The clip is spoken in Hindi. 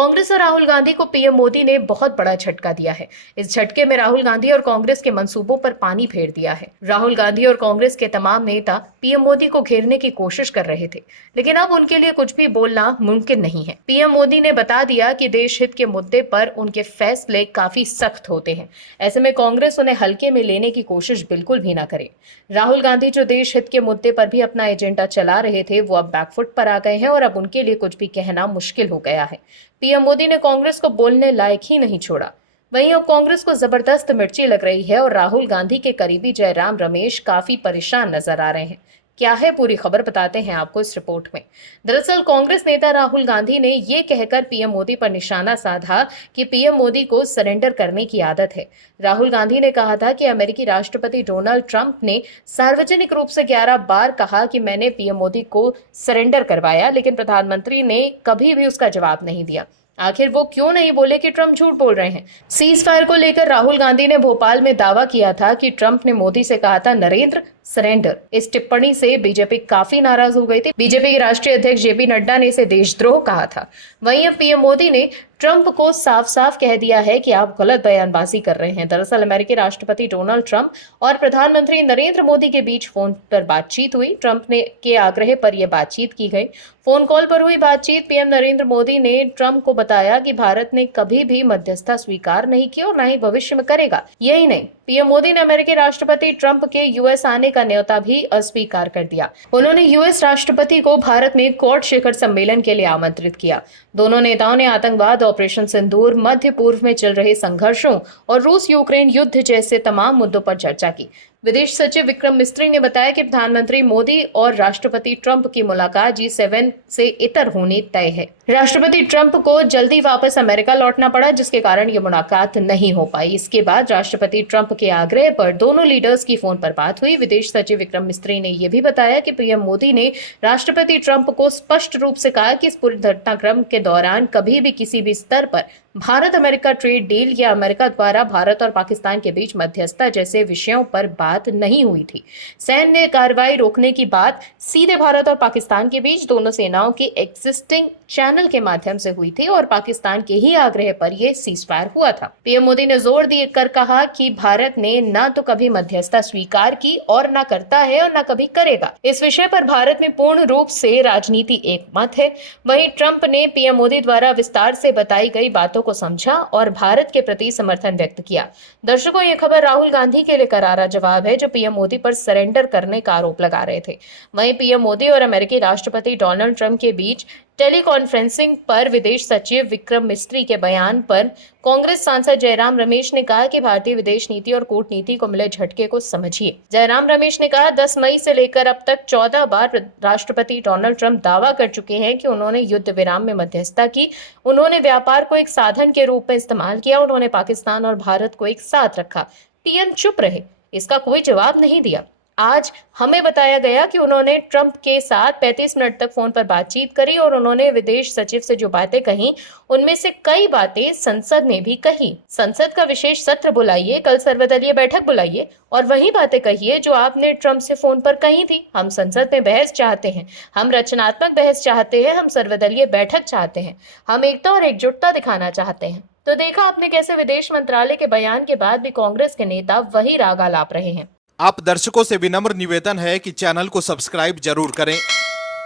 कांग्रेस और राहुल गांधी को पीएम मोदी ने बहुत बड़ा झटका दिया है। इस झटके में राहुल गांधी और कांग्रेस के मंसूबों पर पानी फेर दिया है। राहुल गांधी और कांग्रेस के तमाम नेता पीएम मोदी को घेरने की कोशिश कर रहे थे, लेकिन अब उनके लिए कुछ भी बोलना मुमकिन नहीं है। पीएम मोदी ने बता दिया कि देश हित के मुद्दे पर उनके फैसले काफी सख्त होते हैं। ऐसे में कांग्रेस उन्हें हल्के में लेने की कोशिश बिल्कुल भी ना करे। राहुल गांधी जो देश हित के मुद्दे पर भी अपना एजेंडा चला रहे थे, वो अब बैकफुट पर आ गए हैं और अब उनके लिए कुछ भी कहना मुश्किल हो गया है। पीएम मोदी ने कांग्रेस को बोलने लायक ही नहीं छोड़ा। वहीं अब कांग्रेस को जबरदस्त मिर्ची लग रही है और राहुल गांधी के करीबी जयराम रमेश काफी परेशान नजर आ रहे हैं। क्या है पूरी खबर, बताते हैं आपको इस रिपोर्ट में। दरअसल कांग्रेस नेता राहुल गांधी ने ये कहकर पीएम मोदी पर निशाना साधा कि पीएम मोदी को सरेंडर करने की आदत है। राहुल गांधी ने कहा था कि अमेरिकी राष्ट्रपति डोनाल्ड ट्रंप ने सार्वजनिक रूप से 11 बार कहा कि मैंने पीएम मोदी को सरेंडर करवाया, लेकिन प्रधानमंत्री ने कभी भी उसका जवाब नहीं दिया। आखिर वो क्यों नहीं बोले कि ट्रंप झूठ बोल रहे हैं? सीज फायर को लेकर राहुल गांधी ने भोपाल में दावा किया था कि ट्रंप ने मोदी से कहा था नरेंद्र सरेंडर। इस टिप्पणी से बीजेपी काफी नाराज हो गई थी। बीजेपी के राष्ट्रीय अध्यक्ष जेपी नड्डा ने इसे देशद्रोह कहा था। वहीं अब पीएम मोदी ने ट्रंप को साफ साफ कह दिया है कि आप गलत बयानबाजी कर रहे हैं। दरअसल अमेरिकी राष्ट्रपति डोनाल्ड ट्रंप और प्रधानमंत्री नरेंद्र मोदी के बीच फोन पर बातचीत हुई। ट्रंप ने के आग्रह पर यह बातचीत की गई। फोन कॉल पर हुई बातचीत पीएम नरेंद्र मोदी ने ट्रंप को बताया कि भारत ने कभी भी मध्यस्थता स्वीकार नहीं की और न ही भविष्य में करेगा। यही नहीं, पीएम मोदी ने अमेरिकी राष्ट्रपति ट्रंप के यूएस आने का न्योता भी अस्वीकार कर दिया। उन्होंने यूएस राष्ट्रपति को भारत में क्वाड शिखर सम्मेलन के लिए आमंत्रित किया। दोनों नेताओं ने आतंकवाद, ऑपरेशन सिंदूर, मध्य पूर्व में चल रहे संघर्षों और रूस यूक्रेन युद्ध जैसे तमाम मुद्दों पर चर्चा की। विदेश सचिव विक्रम मिस्त्री ने बताया कि प्रधानमंत्री मोदी और राष्ट्रपति ट्रंप की मुलाकात G7 से इतर होनी तय है। राष्ट्रपति ट्रंप को जल्दी वापस अमेरिका लौटना पड़ा, जिसके कारण ये मुलाकात नहीं हो पाई। इसके बाद राष्ट्रपति ट्रंप के आग्रह पर दोनों लीडर्स की फोन पर बात हुई। विदेश सचिव विक्रम मिस्त्री ने यह भी बताया कि पीएम मोदी ने राष्ट्रपति ट्रंप को स्पष्ट रूप से कहा कि इस पूरे घटनाक्रम के दौरान कभी भी किसी भी स्तर पर भारत अमेरिका ट्रेड डील या अमेरिका द्वारा भारत और पाकिस्तान के बीच मध्यस्थता जैसे विषयों पर बात नहीं हुई थी। सैन्य कार्रवाई रोकने की बात सीधे भारत और पाकिस्तान के बीच दोनों सेनाओं के एग्जिस्टिंग चैनल के माध्यम से हुई थी और पाकिस्तान के ही आग्रह पर यह सीज फायर हुआ था। पीएम मोदी ने जोर देकर कहा कि भारत ने न तो कभी मध्यस्थता स्वीकार की और न करता है और न कभी करेगा। इस विषय पर भारत में पूर्ण रूप से राजनीति एकमत है। वहीं ट्रंप ने पीएम मोदी द्वारा विस्तार से बताई गई बातों को समझा और भारत के प्रति समर्थन व्यक्त किया। दर्शकों, ये खबर राहुल गांधी के लिए करारा जवाब है, जो पीएम मोदी पर सरेंडर करने का आरोप लगा रहे थे। वहीं पीएम मोदी और अमेरिकी राष्ट्रपति डोनाल्ड ट्रंप के बीच टेलीकॉन्फ्रेंसिंग पर विदेश सचिव विक्रम मिस्त्री के बयान पर कांग्रेस सांसद जयराम रमेश ने कहा कि भारतीय विदेश नीति और कूटनीति को मिले झटके को समझिए। जयराम रमेश ने कहा 10 मई से लेकर अब तक 14 बार राष्ट्रपति डोनाल्ड ट्रंप दावा कर चुके हैं कि उन्होंने युद्ध विराम में मध्यस्थता की। उन्होंने व्यापार को एक साधन के रूप में इस्तेमाल किया। उन्होंने पाकिस्तान और भारत को एक साथ रखा। पीएम चुप रहे, इसका कोई जवाब नहीं दिया। आज हमें बताया गया कि उन्होंने ट्रंप के साथ 35 मिनट तक फोन पर बातचीत करी और उन्होंने विदेश सचिव से जो बातें कही, उनमें से कई बातें संसद में भी कही। संसद का विशेष सत्र बुलाइए, कल सर्वदलीय बैठक बुलाइए और वही बातें कहिए जो आपने ट्रंप से फोन पर कही थी। हम संसद में बहस चाहते हैं, हम रचनात्मक बहस चाहते हैं, हम सर्वदलीय बैठक चाहते हैं, हम एकता और एकजुटता दिखाना चाहते हैं। तो देखा आपने कैसे विदेश मंत्रालय के बयान के बाद भी कांग्रेस के नेता वही राग आलाप रहे हैं। आप दर्शकों से विनम्र निवेदन है कि चैनल को सब्सक्राइब जरूर करें